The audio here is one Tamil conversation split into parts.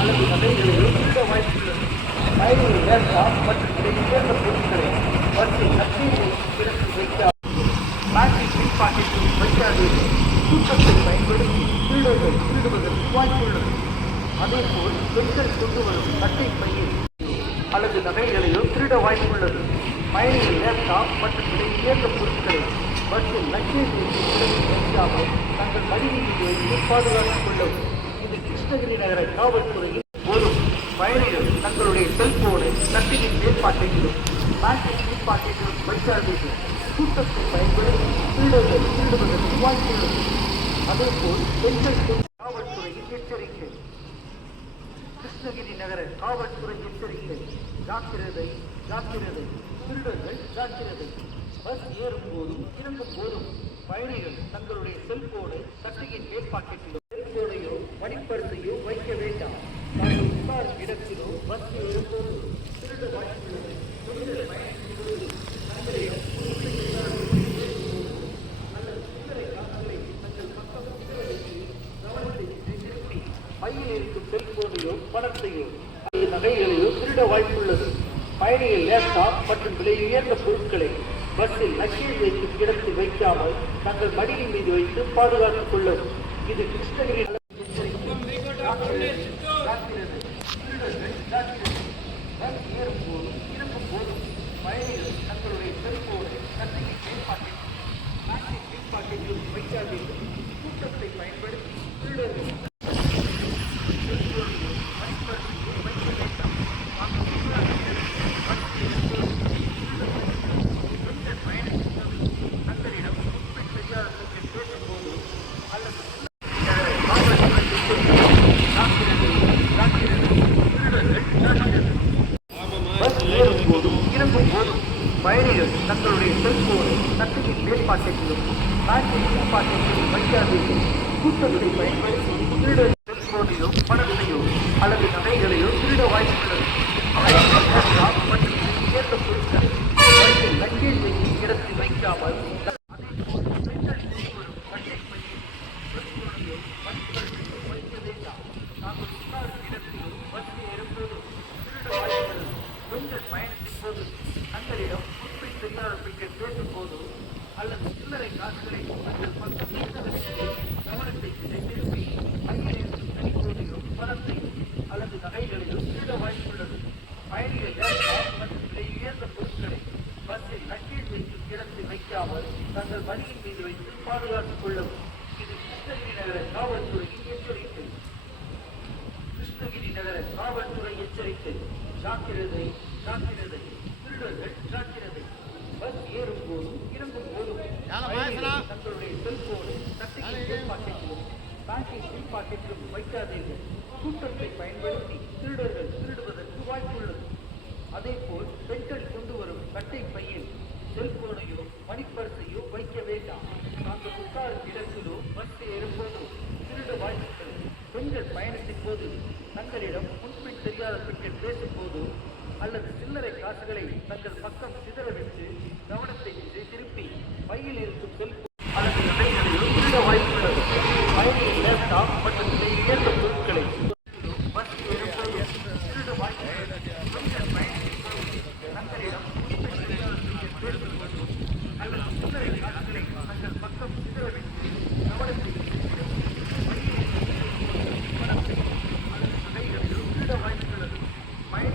அல்லது நகைகளையோ திருட வாய்ப்புள்ளது. பயணிகள் லேப்டாப் மற்றும் இடையேற்ற பொருட்களை பஸ்ஸில் லட்சியத்தை கிடத்தி வைக்காது. பேக்கிங் பின்பாக்கெட்டில் வைக்காதீர்கள். கூட்டத்தை பயன்படுத்தி திருடர்கள் திருடுவதற்கு வாய்ப்புள்ளது. அதேபோல் பெண்கள் கொண்டு வரும் சட்டை பையில் அல்லது நகைகளையோ திருட வாய்ப்புள்ளது. பயணிகள் லேப்டாப் மற்றும் இடையேற்ற பொருட்களை பஸ்ஸில் லட்சியத்தை கிடத்தி வைக்காமல் தங்கள் மடியில் வைத்து பாதுகாத்துக் கொள்ளவும். இது கிருஷ்ணகிரி நகர காவல்துறையின் போதும் பயணிகள் தங்களுடைய செல்போனை சட்டையின் மேற்பாட்டையிலும் பேக்கிங் பின்பாக்கெட்டிலும் வைக்காதீர்கள். கூட்டத்தை பயன்படுத்தி திருடர்கள் திருடுவதற்கு வாய்ப்புள்ளது. அதேபோல் பெண்கள் காவல்துறையின் எச்சரிக்கை. கிருஷ்ணகிரி நகர காவல்துறை எச்சரிக்கை. ஜாக்கிரதை ஜாக்கிரதை, திருடர்கள் ஜாக்கிரதை. பஸ் ஏறும் போதும் இறங்கும் போதும் பயணிகள் தங்களுடைய செல்போனை சட்டையின் மேற்பாக்கெட்டிலோ செல்போனையோ மணிப்பரிசையோ வைக்க வேண்டாம். தாங்கள் உட்காரும் இடத்திலோ பஸ் ஏறும்போது திருட வாய்ப்புள்ளது. பையில் இருக்கும் செல்போனையோ பணத்தையோ அல்லது நகைகளையோ திருட வாய்ப்புள்ளது. பயணிகள் லேப்டாப் மற்றும் விலை உயர்ந்த பொருட்களை பஸ்ஸில் லக்கேஜ் வைக்கும் இடத்தில் வைக்காமல் தங்கள் மடியின் மீது வைத்து பாதுகாத்துக் கொள்ளவும். இது கிருஷ்ணகிரி ஏறும் போதும் இறங்கும் போதும் பயணிகள் தங்களுடைய செல்போனை சட்டையின் பின்பாக்கெட்டில் வைக்காதீர்கள். கூட்டத்தை பயன்படுத்தி திருடர்கள் பயணிகள் தங்களுடைய செல்போனை சட்டையின் மேற்பாக்கெட்டிலும் பேக்கிங் பின்பாக்கெட்டிலும் வைக்காதீர்கள். கூட்டத்தை பயன்படுத்தி திருட செல்போனையோ பணத்தையோ அல்லது நகைகளையோ திருட வாய்ப்புள்ளது. மற்றும் ஏற்ற பொருட்களை லக்கேஜ் வைக்கும் இடத்தில் வைக்காமல் பெண்கள் பயணத்தின் போது தங்களிடம் உண்மை தெரியாதவர்கள் பேசும் போது அல்லது சில்லறை காசுகளை தங்கள் பக்கம் கவனத்தை திருப்பி கையிலிருந்து தனிப்போதையோ பணத்தை அல்லது நகைகளையோ திருட வாய்ப்புள்ளது. பயணிகள் லேப்டாப் மற்றும் விலை உயர்ந்த பொருட்களை பஸ்ஸில் லக்கேஜ் வைக்கும் இடத்தில் வைக்காமல் தங்கள் வழியின் மீது வைத்து பாதுகாத்துக் கொள்ளவும். இது கிருஷ்ணகிரி நகர காவல்துறையின் எச்சரிக்கை. கிருஷ்ணகிரி நகர காவல்துறை எச்சரிக்கை. ஜாக்கிரதை ஜாக்கிரதை, திருடர்கள் ஜாக்கிரதை. பஸ் ஏறும் போதும் இறங்கும் போதும் தங்களுடைய செல்போனை சட்டையின் மேற்பாக்கெட்டிலும் பேக்கிங் பின்பாக்கெட்டிலும் வைக்காதீர்கள். கூட்டத்தை பயன்படுத்தி திருடர்கள் திருடுவதற்கு வாய்ப்புள்ளது. அதேபோல் பெண்கள் கொண்டு வரும் சட்டை பையில் செல்போனையோ மணிப்பரிசையோ வைக்க வேண்டாம். தாங்கள் உட்காரும் இடத்திலோ பஸ் ஏறும்போதோ திருட வாய்ப்புகள். பெண்கள் பயணத்தின் போது தங்களிடம் முன்பின் தெரியாத பெண்கள் பேசும் போதோ அல்லது சில்லறை காசுகளை தங்கள் பக்கம் சிதறவிட்டு கவனத்தை திருப்பி பையில் இருக்கும் செல்போன் அல்லது நகைகளையோ திருட வாய்ப்புள்ளது. பயணியின் லேப்டாப் மற்றும் உயர்ந்த பொருட்களை பஸ் ஏறும்போது திருட வாய்ப்புள்ளது. பெண்கள் பயணத்தின் போது தங்களிடம் பேசும்போது அல்லது சில்லறை காசுகளை தங்கள் பக்கம் சிதறவிட்டு கவனத்தை திருட வாய்ப்புள்ளது. பயணியின்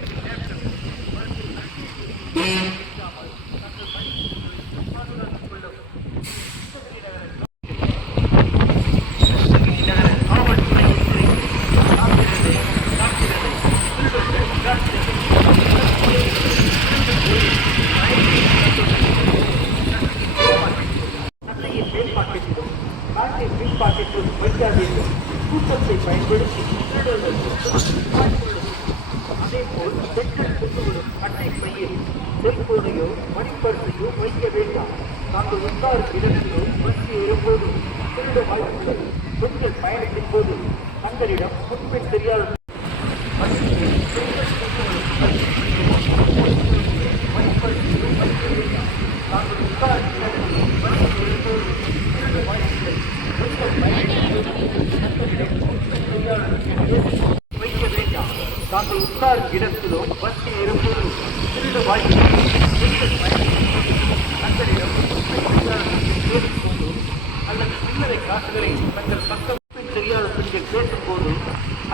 லேப்டாப் கூட்டத்தை பயன்படுத்தி அதேபோல் பெண்கள் கொண்டு வரும் அட்டை பையில் செல்போனையோ மணிப்பரிசையோ வைக்க வேண்டாம். தாங்கள் உட்காரும் இடத்திலோ பஸ் ஏறும்போது திருட வாய்ப்புள்ளது. பெண்கள் பயணத்தின் போது தங்களிடம் முன்பின் தெரியாத மணிப்பரிசை வாயில் பெண்கள் தங்களிடம் பேசும்போது அல்லது சில்லறை காசுகளை தங்கள் பக்கம் தெரியாத பெண்கள் பேசும்போது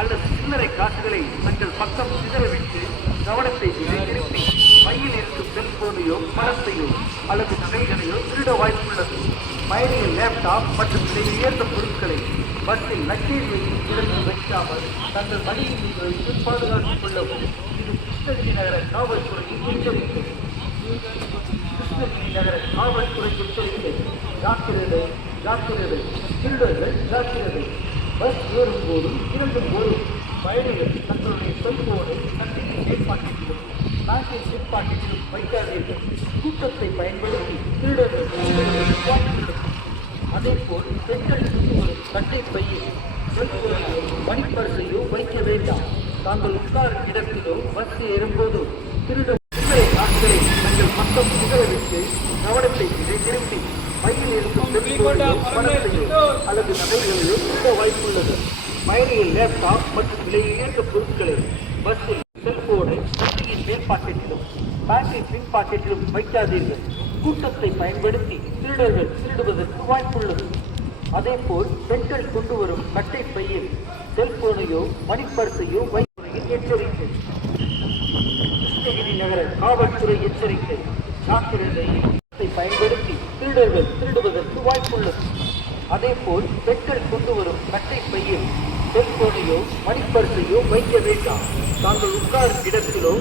அல்லது சில்லறை காசுகளை தங்கள் பக்கம் சிதறவிட்டு கவனத்தை திருப்பி பையில் இருக்கும் செல்போனையோ பணத்தையோ அல்லது நகைகளையோ திருட வாய்ப்புள்ளது. பயணிய லேப்டாப் மற்றும் விலை உயர்ந்த பொருட்களை பஸ்ஸில் லக்கேஜ் இடத்தில் வைக்காமல் தங்கள் மடியின் மீது வைத்து பாதுகாத்துக் கொள்ளவும். இது கிருஷ்ணகிரி நகர காவல்துறையின் எச்சரிக்கை. கிருஷ்ணகிரி நகர காவல்துறை எச்சரிக்கை. ஜாக்கிரதை, ஜாக்கிரதை, திருடர்கள் ஜாக்கிரதை. பஸ் ஏறும் போதும் இறங்கும் போதும் பயணிகள் தங்களுடைய செல்போனை கட்டியின் மேற்பாக்கெட்டிலும் பேங்கின் பிற்பாக்கெட்டிலும் வைக்காதீர்கள். கூட்டத்தை பயன்படுத்தி திருடர்கள் அதேபோல் பெண்கள் ஒரு கட்டை பையில் செல்போனையோ பணிப்பரிசையோ வைக்க வேண்டாம். தாங்கள் உட்காரும் இடத்திலோ பஸ் ஏறும்போதோ திருட சில்லறை காசுகளை தங்கள் பக்கம் சிதறவிட்டு கவனத்தை திருப்பி பையில் இருக்கும் செல்போனையோ பணத்தையோ அல்லது நகைகளையோ திருட வாய்ப்புள்ளது. பயணியின் லேப்டாப் மற்றும் விலை உயர்ந்த பொருட்களை பஸ்ஸில் செல்போனை கட்டியின் மேல் பாக்கெட்டிலும் பேங்கின் பின் பாக்கெட்டிலும் வைக்காதீர்கள். கூட்டத்தை பயன்படுத்தி திருடர்கள் திருடுவதற்கு வாய்ப்புள்ளது. அதேபோல் பெண்கள் கொண்டு வரும் கட்டை பையில் செல்போனையோ மணிப்பரிசையோ வைப்புறையில் எச்சரிக்கை. கிருஷ்ணகிரி நகர காவல்துறை எச்சரிக்கை. ஜாக்கிரதை, பயன்படுத்தி திருடர்கள் திருடுவதற்கு வாய்ப்புள்ளது. அதேபோல் பெண்கள் கொண்டு வரும் கட்டை பையில் செல்போனையோ மணிப்பரிசையோ வைக்க வேண்டாம். தாங்கள் உட்காரும் இடத்திலோ